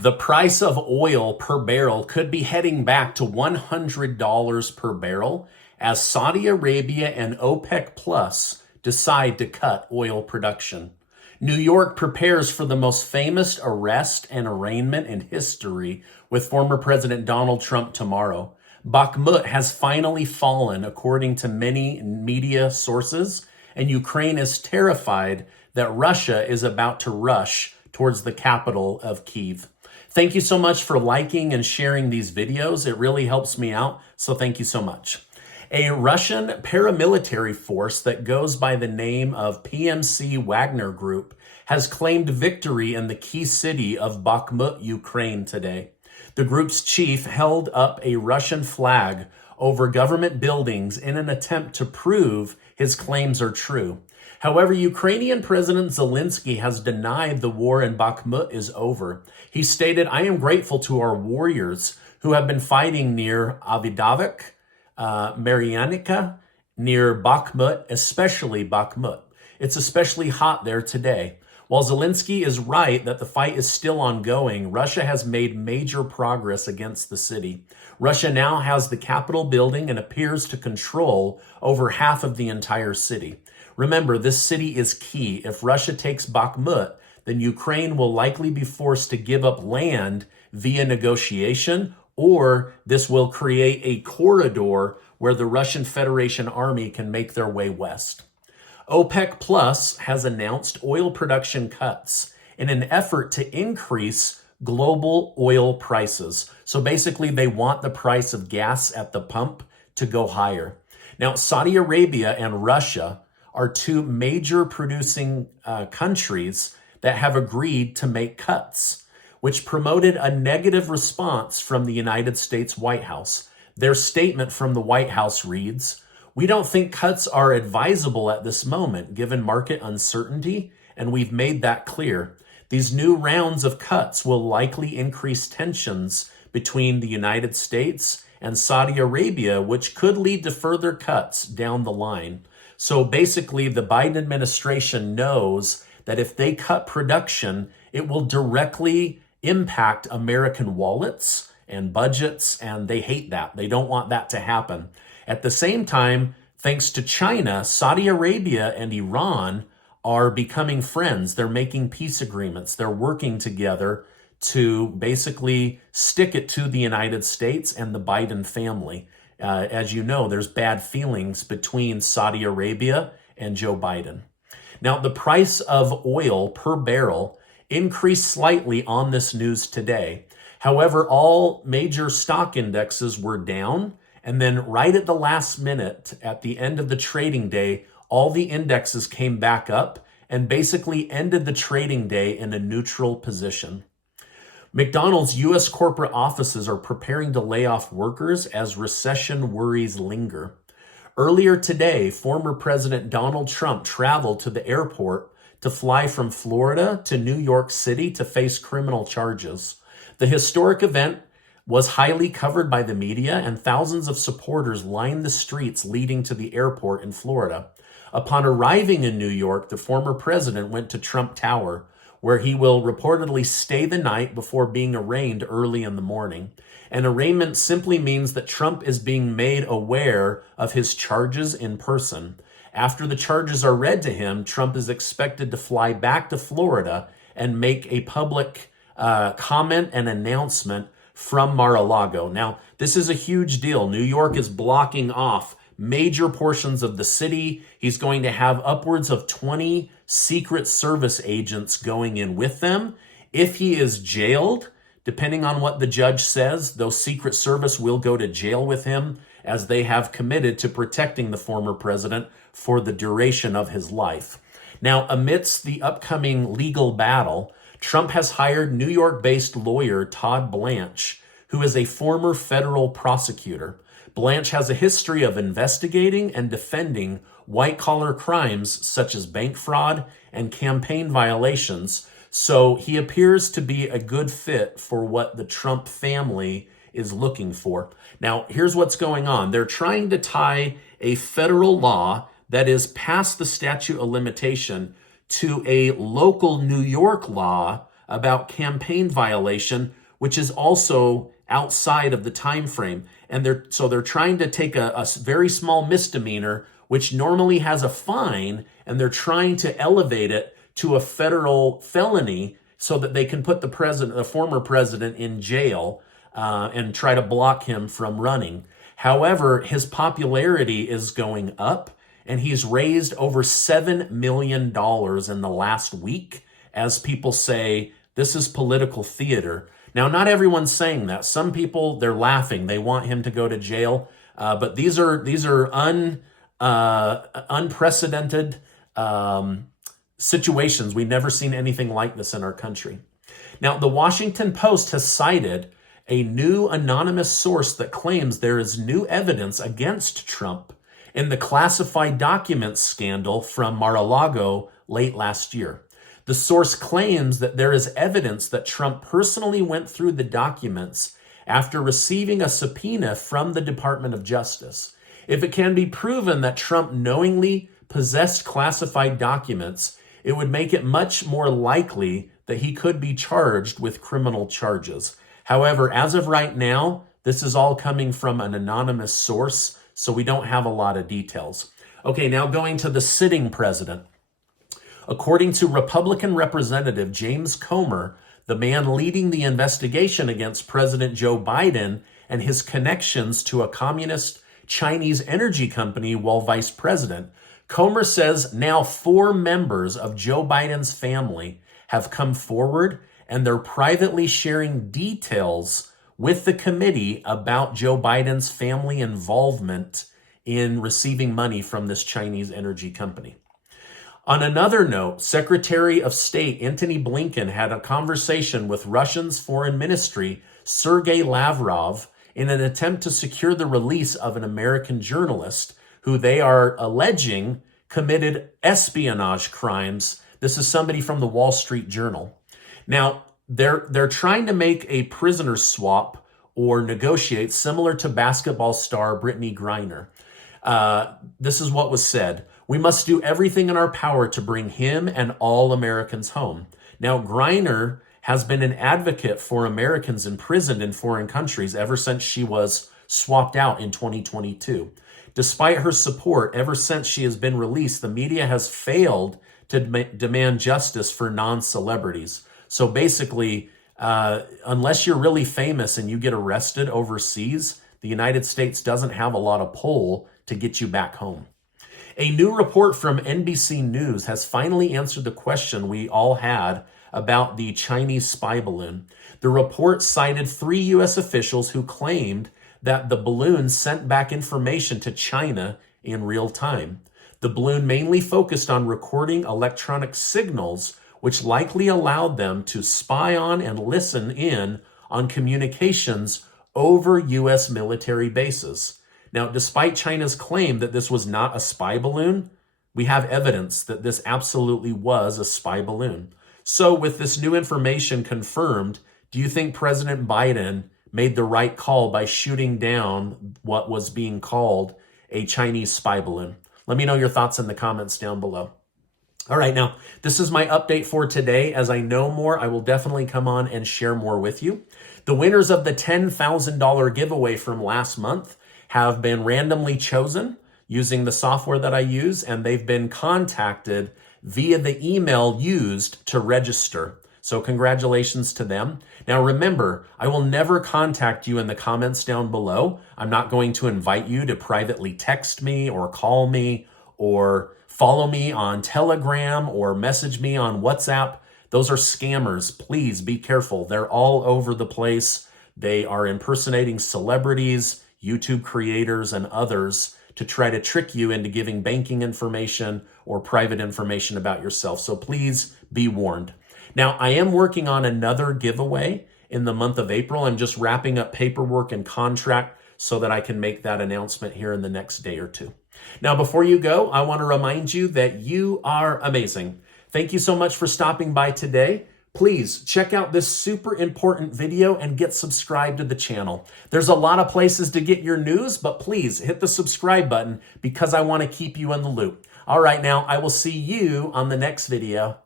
The price of oil per barrel could be heading back to $100 per barrel as Saudi Arabia and OPEC Plus decide to cut oil production. New York prepares for the most famous arrest and arraignment in history with former President Donald Trump tomorrow. Bakhmut has finally fallen, according to many media sources, and Ukraine is terrified that Russia is about to rush towards the capital of Kiev. Thank you so much for liking and sharing these videos. It really helps me out, so thank you so much. A Russian paramilitary force that goes by the name of PMC Wagner Group has claimed victory in the key city of Bakhmut, Ukraine today. The group's chief held up a Russian flag over government buildings in an attempt to prove his claims are true. However, Ukrainian President Zelensky has denied the war in Bakhmut is over. He stated, "I am grateful to our warriors who have been fighting near Avidavik, Marianica, near Bakhmut, especially Bakhmut. It's especially hot there today." While Zelensky is right that the fight is still ongoing, Russia has made major progress against the city. Russia now has the Capitol building and appears to control over half of the entire city. Remember, this city is key. If Russia takes Bakhmut, then Ukraine will likely be forced to give up land via negotiation, or this will create a corridor where the Russian Federation army can make their way west. OPEC Plus has announced oil production cuts in an effort to increase global oil prices. So basically, they want the price of gas at the pump to go higher. Now, Saudi Arabia and Russia are two major producing countries that have agreed to make cuts, which promoted a negative response from the United States White House. Their statement from the White House reads, "We don't think cuts are advisable at this moment, given market uncertainty, and we've made that clear. These new rounds of cuts will likely increase tensions between the United States and Saudi Arabia, which could lead to further cuts down the line." So basically, the Biden administration knows that if they cut production, it will directly impact American wallets and budgets, and they hate that. They don't want that to happen. At the same time, thanks to China, Saudi Arabia and Iran are becoming friends. They're making peace agreements. They're working together to basically stick it to the United States and the Biden family. As you know, there's bad feelings between Saudi Arabia and Joe Biden. Now, the price of oil per barrel increased slightly on this news today. However, all major stock indexes were down. And then right at the last minute, at the end of the trading day, all the indexes came back up and basically ended the trading day in a neutral position. McDonald's U.S. corporate offices are preparing to lay off workers as recession worries linger. Earlier today, former President Donald Trump traveled to the airport to fly from Florida to New York City to face criminal charges. The historic event was highly covered by the media, and thousands of supporters lined the streets leading to the airport in Florida. Upon arriving in New York, the former president went to Trump Tower, where he will reportedly stay the night before being arraigned early in the morning. An arraignment simply means that Trump is being made aware of his charges in person. After the charges are read to him, Trump is expected to fly back to Florida and make a public comment and announcement from Mar-a-Lago. Now, this is a huge deal. New York is blocking off major portions of the city. He's going to have upwards of 20 Secret Service agents going in with them. If he is jailed, depending on what the judge says, those Secret Service will go to jail with him, as they have committed to protecting the former president for the duration of his life. Now, amidst the upcoming legal battle, Trump has hired New York-based lawyer Todd Blanche, who is a former federal prosecutor. Blanche has a history of investigating and defending white-collar crimes such as bank fraud and campaign violations, so he appears to be a good fit for what the Trump family is looking for. Now, here's what's going on. They're trying to tie a federal law that is past the statute of limitation to a local New York law about campaign violation, which is also outside of the time frame. And they're trying to take a very small misdemeanor, which normally has a fine, and they're trying to elevate it to a federal felony so that they can put the former president in jail and try to block him from running. However, his popularity is going up, and he's raised over $7 million in the last week as people say this is political theater. Now, not everyone's saying that. Some people, they're laughing. They want him to go to jail. But these are unprecedented situations. We've never seen anything like this in our country. Now, the Washington Post has cited a new anonymous source that claims there is new evidence against Trump in the classified documents scandal from Mar-a-Lago late last year. The source claims that there is evidence that Trump personally went through the documents after receiving a subpoena from the Department of Justice. If it can be proven that Trump knowingly possessed classified documents, it would make it much more likely that he could be charged with criminal charges. However, as of right now, this is all coming from an anonymous source, so we don't have a lot of details. Okay, now going to the sitting president. According to Republican Representative James Comer, the man leading the investigation against President Joe Biden and his connections to a communist Chinese energy company while vice president, Comer says now 4 members of Joe Biden's family have come forward, and they're privately sharing details with the committee about Joe Biden's family involvement in receiving money from this Chinese energy company. On another note, Secretary of State Antony Blinken had a conversation with Russia's foreign ministry, Sergei Lavrov, in an attempt to secure the release of an American journalist who they are alleging committed espionage crimes. This is somebody from the Wall Street Journal. Now, they're trying to make a prisoner swap or negotiate similar to basketball star Brittany Griner. This is what was said. We must do everything in our power to bring him and all Americans home. Now, Griner has been an advocate for Americans imprisoned in foreign countries ever since she was swapped out in 2022. Despite her support, ever since she has been released, the media has failed to demand justice for non-celebrities. So basically, unless you're really famous and you get arrested overseas, the United States doesn't have a lot of pull to get you back home. A new report from NBC News has finally answered the question we all had about the Chinese spy balloon. The report cited 3 U.S. officials who claimed that the balloon sent back information to China in real time. The balloon mainly focused on recording electronic signals, which likely allowed them to spy on and listen in on communications over U.S. military bases. Now, despite China's claim that this was not a spy balloon, we have evidence that this absolutely was a spy balloon. So with this new information confirmed, do you think President Biden made the right call by shooting down what was being called a Chinese spy balloon? Let me know your thoughts in the comments down below. All right, now, this is my update for today. As I know more, I will definitely come on and share more with you. The winners of the $10,000 giveaway from last month have been randomly chosen using the software that I use, and they've been contacted via the email used to register. So congratulations to them. Now remember, I will never contact you in the comments down below. I'm not going to invite you to privately text me or call me or follow me on Telegram or message me on WhatsApp. Those are scammers. Please be careful. They're all over the place. They are impersonating celebrities, YouTube creators, and others to try to trick you into giving banking information or private information about yourself. So please be warned. Now, I am working on another giveaway in the month of April. I'm just wrapping up paperwork and contract so that I can make that announcement here in the next day or two. Now, before you go, I want to remind you that you are amazing. Thank you so much for stopping by today. Please check out this super important video and get subscribed to the channel. There's a lot of places to get your news, but please hit the subscribe button because I want to keep you in the loop. All right, now I will see you on the next video.